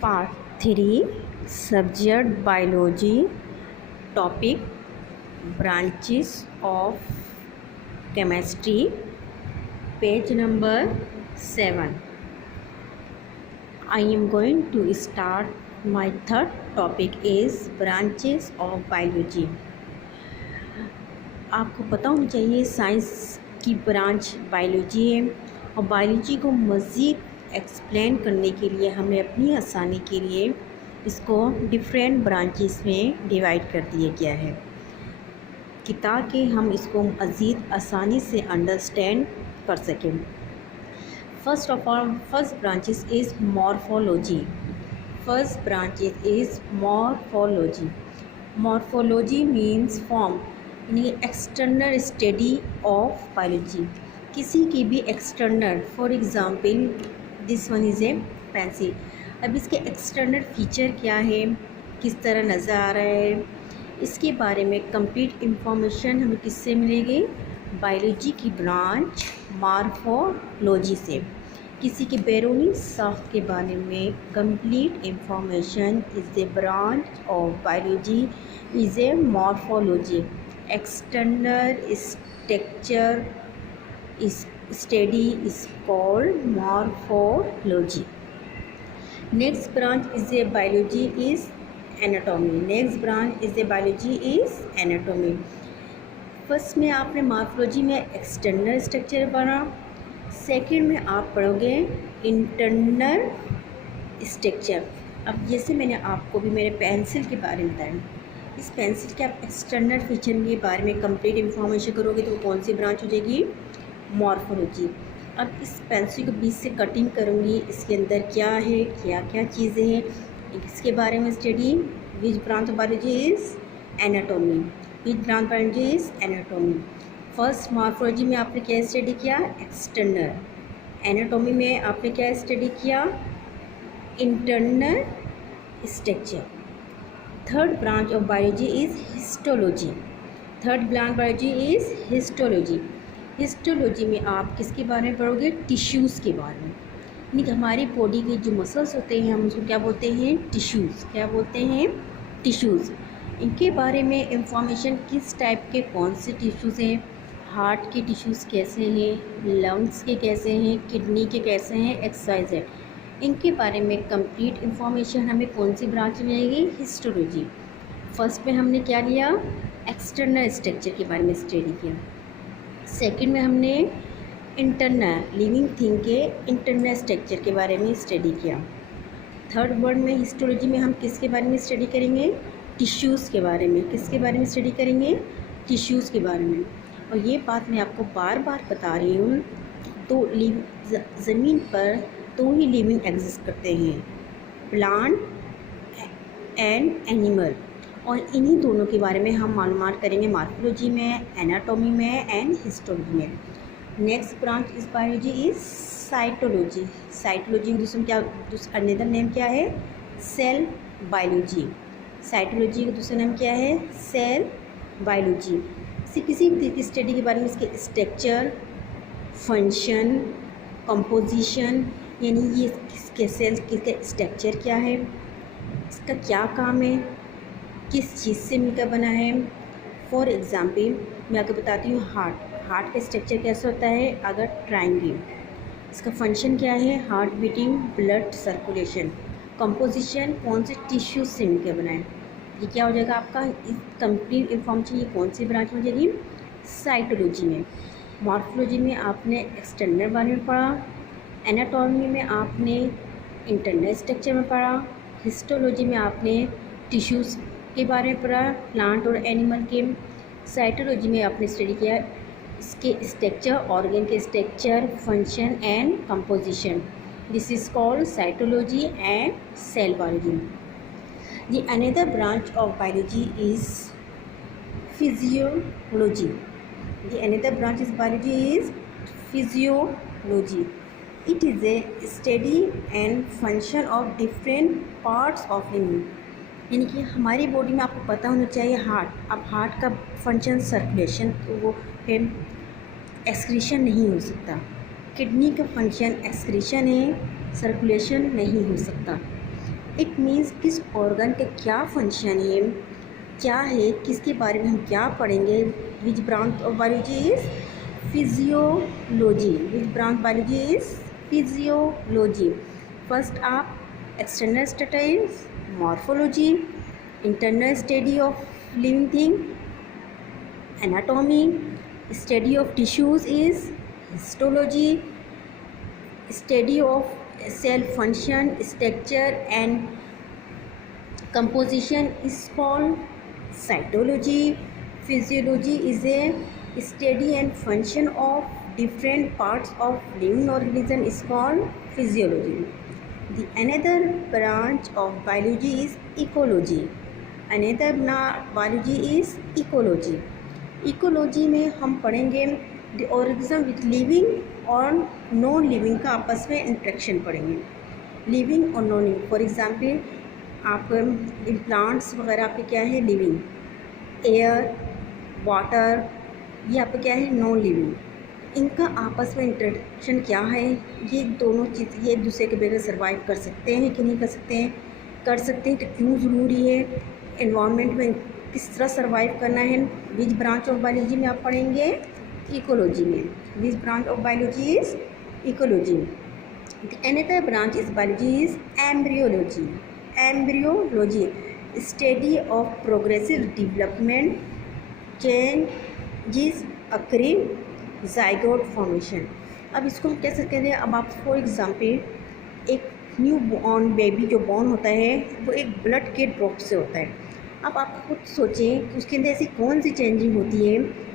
Part 3 Subject Biology. Topic Branches of Chemistry. Page number 7. I am going to start. My third topic is Branches of Biology. आपको पता होना चाहिए science की branch biology है और biology को मज़ीद एक्सप्लेन करने के लिए हमें अपनी आसानी के लिए इसको डिफरेंट ब्रांचेस में डिवाइड कर दिया गया है कि ताकि हम इसको मज़ीद आसानी से अंडरस्टैंड कर सकें। First of all first branches is morphology. First branches is morphology. Morphology means form यानी एक्सटर्नल स्टडी ऑफ बायोलॉजी। किसी की भी external, for example this one is a pencil. अब इसके एक्सटर्नल फीचर क्या है, किस तरह नज़र आ रहा है, इसके बारे में कंप्लीट इंफॉर्मेशन हमें किससे मिलेगी? बायोलॉजी की ब्रांच मॉर्फोलॉजी से। किसी की बैरूनी साख्त के बारे में complete information is a branch of biology is a morphology. External structure is study is called morphology. Next branch is a biology is anatomy. Next branch is a biology is anatomy. First में आपने morphology में external structure पढ़ा, second में आप पढ़ोगे internal structure. अब जैसे मैंने आपको भी मेरे पेंसिल के बारे में बताया, इस पेंसिल के आप एक्सटर्नल फीचर के बारे में कंप्लीट इन्फॉर्मेशन करोगे तो वो कौन सी ब्रांच हो जाएगी? मॉर्फोलॉजी। अब इस पेंसिल को बीच से कटिंग करूँगी, इसके अंदर क्या है, क्या क्या चीज़ें हैं, इसके बारे में study. Which branch of biology is anatomy. Which branch biology is anatomy. First morphology में आपने क्या स्टडी किया? एक्सटर्नल। एनाटॉमी में आपने क्या स्टडी किया? Internal structure. Third branch of biology is histology. Third branch biology is histology. Histology में आप किसके बारे में पढ़ोगे? टिश्यूज़ के बारे में। यानी कि हमारी बॉडी के जो मसल्स होते हैं हम उसको क्या बोलते हैं? टिश्यूज़। क्या बोलते हैं? टिश्यूज़। इनके बारे में इंफॉर्मेशन किस टाइप के कौन से टिश्यूज़ हैं, हार्ट के टिश्यूज़ कैसे हैं, लंग्स के कैसे हैं, किडनी के कैसे हैं, एक्सरसाइज, इनके बारे में कंप्लीट इन्फॉर्मेशन हमें कौन सी ब्रांच में आएगी? हिस्टोलॉजी। फर्स्ट में हमने क्या लिया? एक्सटर्नल स्ट्रक्चर के बारे में स्टडी किया। सेकंड में हमने इंटरनल लिविंग थिंग के इंटरनल स्ट्रक्चर के बारे में स्टडी किया। थर्ड वर्ड में हिस्टोलॉजी में हम किसके बारे में स्टडी करेंगे? टिश्यूज़ के बारे में। किसके बारे में स्टडी करेंगे? टिश्यूज़ के बारे में। और ये बात मैं आपको बार बार बता रही हूँ, तो ज़मीन पर दो ही लिविंग एग्जिस्ट करते हैं, प्लांट एंड एनिमल, और इन्हीं दोनों के बारे में हम मालूमात करेंगे मॉर्फोलॉजी में, एनाटॉमी में एंड हिस्टोलॉजी में। नेक्स्ट ब्रांच इस बायोलॉजी इज साइटोलॉजी। साइटोलॉजी दूसरा क्या, अनदर नेम क्या है? Cell biology. साइटोलॉजी का दूसरा नाम क्या है? Cell biology. किसी भी स्टडी के बारे में इसके स्ट्रक्चर, फंक्शन, कंपोजिशन, यानी ये किसके सेल्स किसके स्ट्रक्चर क्या है, इसका क्या काम है, किस चीज़ से मिलकर बना है। फॉर एग्ज़ाम्पल मैं आपको बताती हूँ हार्ट। हार्ट का स्ट्रक्चर कैसा होता है? अगर ट्रायंगल। इसका फंक्शन क्या है? Heart beating, blood circulation. Composition कौन से टिश्यू से मिलकर बना है, ये क्या हो जाएगा आपका? इस कंप्लीट इन्फॉर्मेशन ये कौन सी ब्रांच हो जाएगी? साइटोलॉजी में। मॉर्फोलॉजी में आपने एक्सटर्नल बारे में पढ़ा, एनाटॉमी में आपने इंटरनल स्ट्रक्चर में पढ़ा, हिस्टोलॉजी में आपने टिश्यूज़ के बारे में पढ़ा, प्लांट और एनिमल के। साइटोलॉजी में आपने स्टडी किया इसके स्ट्रक्चर, ऑर्गन के structure, function and composition. This is called cytology and cell biology. The another branch of biology is physiology. The another branch is biology is physiology. It is a study and function of different parts of human. यानी कि हमारी body में आपको पता होना चाहिए heart. अब heart का फंक्शन सर्कुलेशन, तो वो है, एक्सक्रीशन नहीं हो सकता। किडनी का फंक्शन एक्सक्रीशन है, सर्कुलेशन नहीं हो सकता। इट मीन्स किस ऑर्गन का क्या फंक्शन है, क्या है, किसके बारे में हम क्या पढ़ेंगे। Which branch of biology is physiology. Which branch biology is physiology. First आप external studies morphology, internal study of living thing anatomy, study of tissues is histology, study of cell function, structure and composition is called cytology. Physiology is a study and function of different parts of living organism is called physiology. The another branch of biology is ecology. Another biology is ecology. Ecology में हम पढ़ेंगे the organism with living और non living का आपस में interaction पढ़ेंगे, living और non living. For example आप प्लांट्स वगैरह आपके क्या है लिविंग, एयर वाटर ये आपका क्या है नॉन लिविंग। इनका आपस में इंटरेक्शन क्या है, ये दोनों चीज़ ये एक दूसरे के बगैर सर्वाइव कर सकते हैं कि नहीं कर सकते हैं, कर सकते हैं तो क्यों ज़रूरी है, एनवायरनमेंट में किस तरह सर्वाइव करना है। विच ब्रांच ऑफ बायोलॉजी में आप पढ़ेंगे इकोलॉजी में। विच branch of biology is ecology. Another branch is biology is embryology. Embryology study of progressive development changes occurring zygote formation. अब इसको हम कह सकते हैं, अब आप फॉर एग्जांपल एक न्यू बॉर्न बेबी जो बॉर्न होता है वो एक ब्लड के ड्रॉप से होता है। अब आप खुद सोचें कि उसके अंदर ऐसी कौन सी चेंजिंग होती है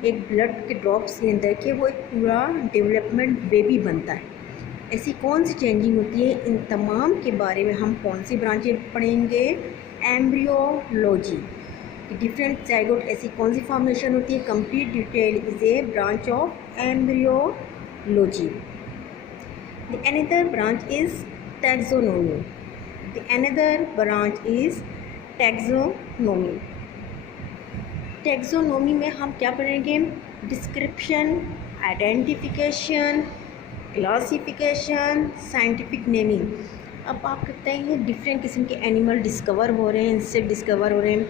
एक ब्लड के ड्रॉप्स के अंदर कि वो एक पूरा डेवलपमेंट बेबी बनता है। ऐसी कौन सी चेंजिंग होती है, इन तमाम के बारे में हम कौन सी ब्रांचें पढ़ेंगे, एम्ब्रियोलॉजी। डिफरेंट ज़ाइगोट ऐसी कौन सी फॉर्मेशन होती है, complete detail is a branch of embryology. The another branch is taxonomy. The another branch is taxonomy. Taxonomy में हम क्या पढ़ेंगे, description, identification, classification, scientific naming. अब आप कहते हैं डिफरेंट किस्म के एनिमल डिस्कवर हो रहे हैं, इंसेक्ट डिस्कवर हो रहे हैं,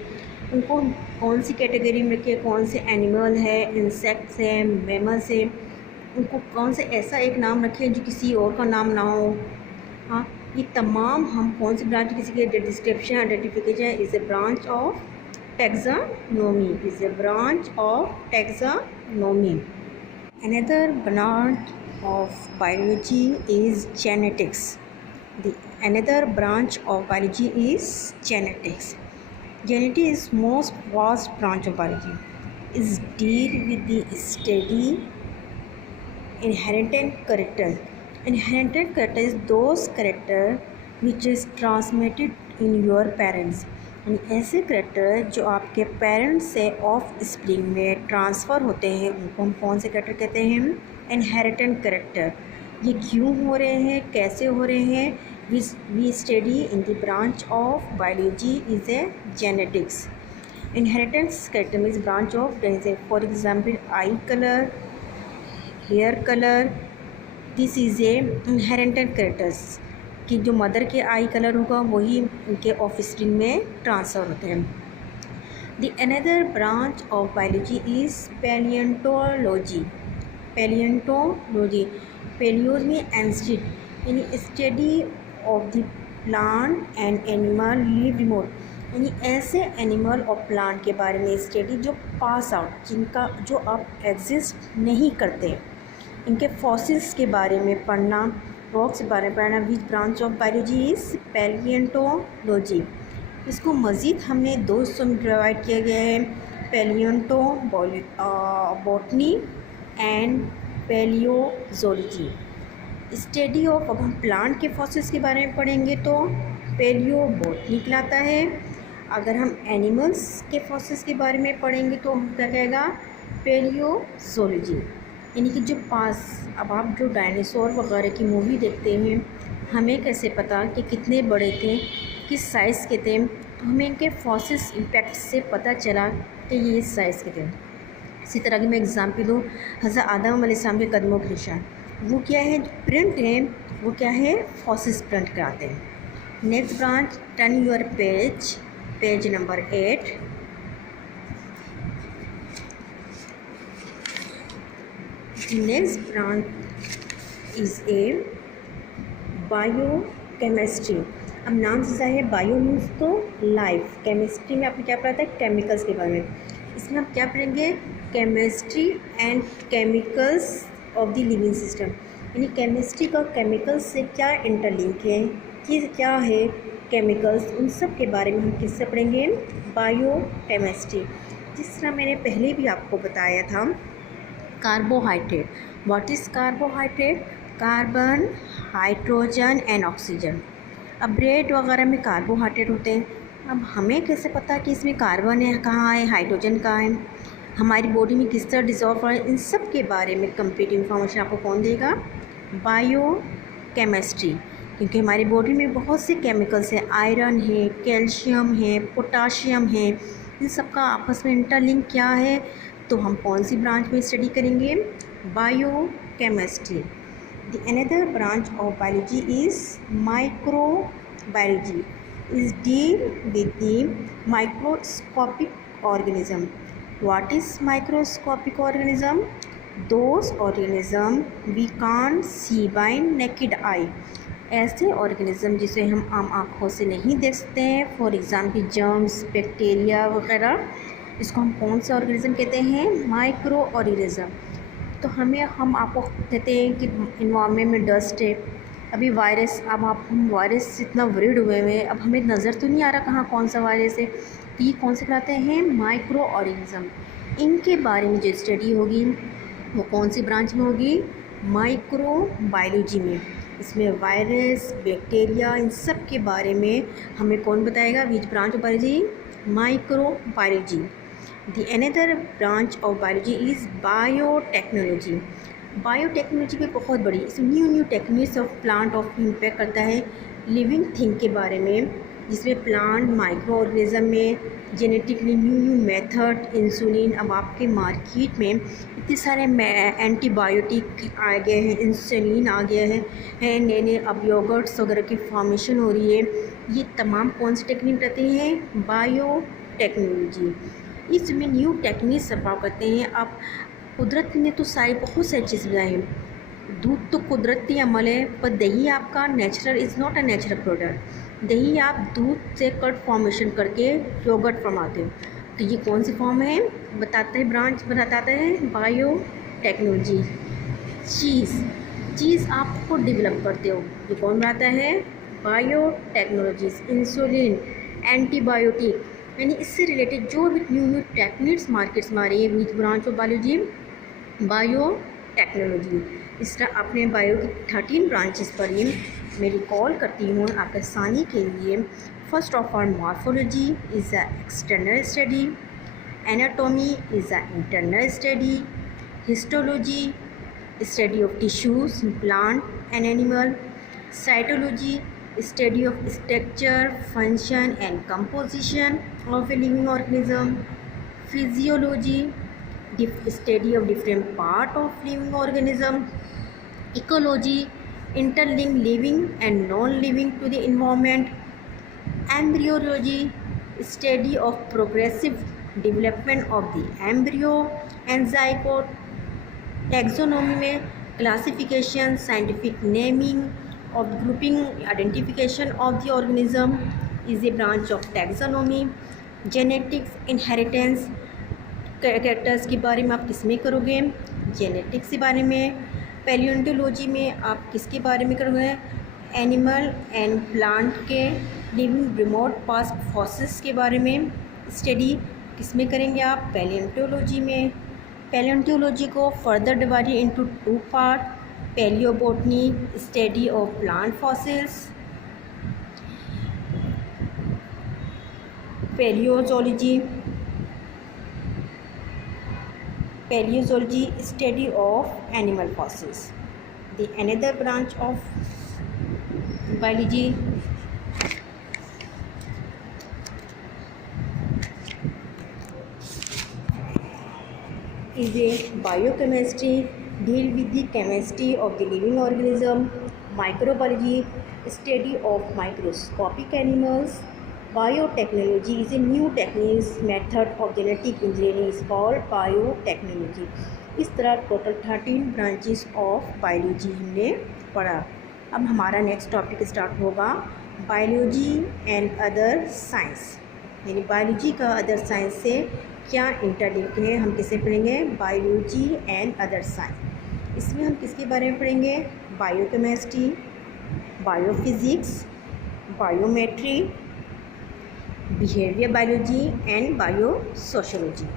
उनको कौन सी कैटेगरी में रखें, कौन से एनिमल है, इंसेक्ट्स हैं, मैमल्स हैं, उनको कौन से ऐसा एक नाम रखें जो किसी और का नाम ना हो। हाँ, ये तमाम हम कौन सी ब्रांच किसी के description identification is a branch of taxonomy, is a branch of taxonomy. Another branch of biology is genetics. The another branch of biology is genetics. Genetics is most vast branch of biology. Is deal with the study inherited character. Inherited character is those character which is transmitted in your parents. ऐसे character जो आपके parents से of spring में transfer होते हैं उनको हम कौन से करेक्टर कहते हैं, इनहेरिटेंट करेक्टर। ये क्यों हो रहे हैं, कैसे हो रहे हैं, we study in the branch of biology is a genetics. Inheritance character means branch of जैसे for example eye colour, hair colour, this is a inheritant characters कि जो मदर के आई कलर होगा वही उनके ऑफस्प्रिंग में ट्रांसफ़र होते हैं। The another branch of biology is paleontology. Paleontology paleos में एंसिड यानी study of the plant and animal live remote, यानी ऐसे एनिमल और प्लांट के बारे में स्टडी जो पास आउट, जिनका जो अब एग्जिस्ट नहीं करते, इनके फॉसिल्स के बारे में पढ़ना, रॉक्स के बारे में पढ़ना। Which branch of biology is paleontology. इसको मज़ीद हमने दो हिस्सों में डिवाइड किया गया है, पैलियोंटो बॉटनी एंड पैलियोजोलॉजी। स्टडी ऑफ, अब हम प्लांट के फॉसिल्स के बारे में पढ़ेंगे तो पैलियो बॉटनी कहलाता है। अगर हम एनिमल्स के फॉसिल्स के बारे में पढ़ेंगे तो हम क्या कहेगा, पैलियोजोलॉजी। यानी कि जो पास, अब आप जो डायनासोर वगैरह की मूवी देखते हैं, हमें कैसे पता कि कितने बड़े थे, किस साइज़ के थे, तो हमें इनके फॉसिल्स इम्पैक्ट से पता चला कि ये इस साइज़ के थे। इसी तरह की मैं एग्जांपल दूँ, हज़रत आदम अलैहिस्सलाम के कदमों के निशान, वो क्या है, जो प्रिंट है वो क्या है, फॉसिल्स प्रिंट कराते हैं। Next branch, turn your page number 8. The next branch is a biochemistry. अब नाम से है, बायो मीन्स तो लाइफ, केमिस्ट्री में आपने क्या पढ़ा था, केमिकल्स के बारे में। इसमें हम क्या पढ़ेंगे, chemistry and chemicals of the living system, यानी केमिस्ट्री का केमिकल्स से क्या इंटरलिंक है, ये क्या है केमिकल्स, उन सब के बारे में हम किससे पढ़ेंगे, बायोकेमिस्ट्री। जिस तरह मैंने पहले भी आपको बताया था, carbohydrate, what is carbohydrate, carbon, hydrogen and oxygen. अब ब्रेड वगैरह में कार्बोहाइड्रेट होते हैं। अब हमें कैसे पता कि इसमें कार्बन है कहाँ है, हाइड्रोजन कहाँ है, हमारी बॉडी में किस तरह डिजॉल्व हो रहा है, इन सब के बारे में कंप्लीट इन्फॉर्मेशन आपको कौन देगा, बायोकेमिस्ट्री। क्योंकि हमारी बॉडी में बहुत से केमिकल्स हैं, आयरन है, कैल्शियम है, पोटाशियम है, इन सब का आपस में इंटरलिंक क्या है, तो हम कौन सी ब्रांच में स्टडी करेंगे, biochemistry. The another branch of biology is microbiology, is deal with the microscopic organism. What is microscopic organism? Those organism we can't see by naked eye. ऐसे ऑर्गेनिज़म जिसे हम आम आँखों से नहीं देख सकते हैं, फॉर एग्ज़ाम्पल जर्म्स, बैक्टीरिया वगैरह, इसको हम कौन से ऑर्गेनिज़म कहते हैं, माइक्रो ऑर्गेनिज़म। तो हम आपको कहते हैं कि इन्वायरमेंट में डस्ट है, अभी वायरस, अब हम वायरस से इतना वरीड हुए हैं, अब हमें नज़र तो नहीं आ रहा कहाँ कौन सा वायरस है, तो ये कौन से कहलाते हैं, माइक्रो ऑर्गेनिज़म। इनके बारे में जो स्टडी होगी वो कौन सी ब्रांच में होगी, माइक्रोबायोलॉजी में। इसमें वायरस, बैक्टीरिया, इन सब के बारे में हमें कौन बताएगा, विच branch of biology, microbiology. The another branch of biology is biotechnology. Biotechnology भी बहुत बड़ी, इसमें new techniques of plant of impact करता है लिविंग थिंग के बारे में, जिसमें प्लांट माइक्रो ऑर्गेनिज्म में जेनेटिकली न्यू मेथड, इंसुलिन। अब आपके मार्केट में इतने सारे एंटीबायोटिक आ गए हैं, इंसुलिन आ गया है नए अब योगर्ट्स वगैरह की फॉर्मेशन हो रही है। ये तमाम कौन सी टेक्निक रहती हैं, बायोटेक्नोलॉजी। इसमें न्यू टेक्निक सफा करते हैं। अब कुदरत ने तो बहुत सारी चीज़ बनाई है, दूध तो कुदरती अमल है, पर दही आपका natural is not a natural product. दही आप दूध से कट फॉर्मेशन करके योगर्ट फॉर्माते हो, तो ये कौन सी फॉर्म है, बताते हैं ब्रांच, बताता है बायोटेक्नोलॉजी। चीज़ आप खुद डेवलप करते हो, ये कौन बनाता है, बायोटेक्नोलॉजी। इंसुलिन, एंटीबायोटिक, यानी इससे रिलेटेड जो भी न्यू टेक्निक्स मार्केट्स में आ रही है, बीच ब्रांच ऑफ बायोलॉजी, बायोटेक्नोलॉजी। इस तरह अपने बायो की 13 ब्रांचेस पर ही मैं रिकॉल करती हूँ आपके आसानी के लिए। First of all, morphology is a external study, anatomy is a internal study, histology study of tissues in plant and animal, cytology study of structure, function and composition of a living organism, physiology study of different part of living organism, ecology interlink living and non-living to the environment, embryology study of progressive development of the embryo and zygote, taxonomy में classification, scientific naming of grouping, identification of the organism is a branch of taxonomy. Genetics, inheritance, characters के बारे में आप किस में करोगे, genetics के बारे में। पैलियोंटोलॉजी में आप किसके बारे में करोगे, एनिमल एंड प्लांट के लिविंग रिमोट पास्ट फॉसिल्स के बारे में स्टडी किस में करेंगे आप, पैलियोंटोलॉजी में। पैलियोंटोलॉजी को further divided into 2 part, paleobotany study of plant fossils, paleozoology study of animal fossils. The another branch of biology is a biochemistry, deal with the chemistry of the living organism. Microbiology study of microscopic animals. Biotechnology is a new techniques method of genetic engineering is called biotechnology. इस तरह total 13 branches of biology हमने पढ़ा। अब हमारा next topic start होगा biology and other science, यानी biology का other science से क्या इंटरलिंक है, हम किसे पढ़ेंगे, बायोलॉजी एंड अदर साइंस। इसमें हम किसके बारे में पढ़ेंगे, biochemistry, biophysics, biometry, behaviour biology and बायोसोशियोलॉजी।